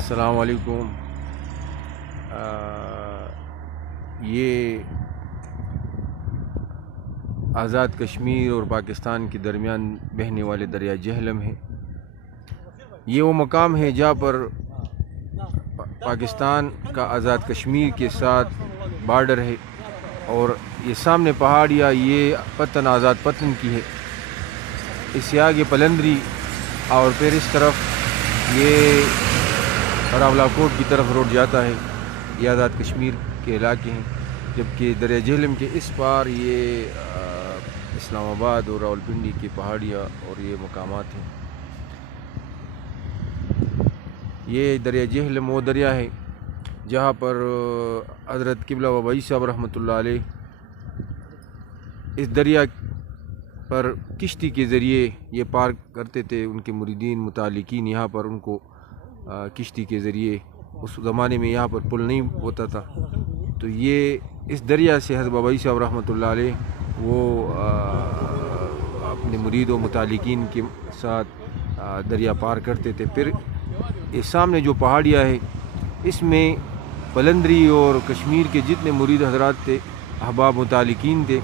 السلام علیکم۔ یہ آزاد کشمیر اور پاکستان کے درمیان بہنے والے دریا جہلم ہے۔ یہ وہ مقام ہے جہاں پر پاکستان کا آزاد کشمیر کے ساتھ بارڈر ہے، اور یہ سامنے پہاڑیاں یہ پتن آزاد پتن کی ہے، اس سے آگے پلندری، اور پھر اس طرف یہ راولہ کوٹ کی طرف روڈ جاتا ہے۔ یہ آزاد کشمیر کے علاقے ہیں، جبکہ دریا جہلم کے اس پار یہ اسلام آباد اور راولپنڈی کی پہاڑیاں اور یہ مقامات ہیں۔ یہ دریا جہلم وہ دریا ہے جہاں پر حضرت قبلہ بابا عیسیٰ صاحب رحمۃ اللہ علیہ اس دریا پر کشتی کے ذریعے یہ پار کرتے تھے۔ ان کے مریدین متعلقین یہاں پر ان کو کشتی کے ذریعے، اس زمانے میں یہاں پر پل نہیں ہوتا تھا، تو یہ اس دریا سے حضرت بابا عیسیٰ صاحب رحمۃ اللہ علیہ وہ اپنے مرید و متعلقین کے ساتھ دریا پار کرتے تھے۔ پھر یہ سامنے جو پہاڑیاں ہے، اس میں پلندری اور کشمیر کے جتنے مرید حضرات تھے، احباب متعلقین تھے،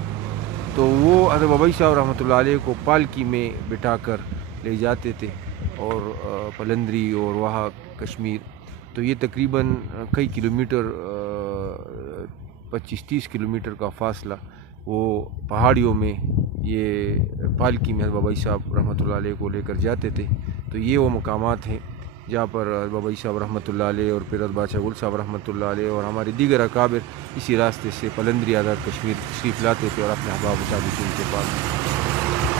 تو وہ حضرت بابا عیسیٰ صاحب رحمۃ اللہ علیہ کو پالکی میں بٹھا کر لے جاتے تھے، اور پلندری اور وہاں کشمیر، تو یہ تقریباً کئی کلومیٹر 25-30 کلومیٹر کا فاصلہ وہ پہاڑیوں میں یہ پالکی میں حضرت بابا عیسیٰ صاحب رحمۃ اللہ علیہ کو لے کر جاتے تھے۔ تو یہ وہ مقامات ہیں جہاں پر حضرت بابا عیسیٰ صاحب رحمۃ اللہ علیہ اور پھر حضرت بادشاہ گل صاحب رحمۃ اللہ علیہ اور ہمارے دیگر اکابر اسی راستے سے پلندری آزاد کشمیر تشریف لاتے تھے اور اپنے احباب متعلقین کے پاس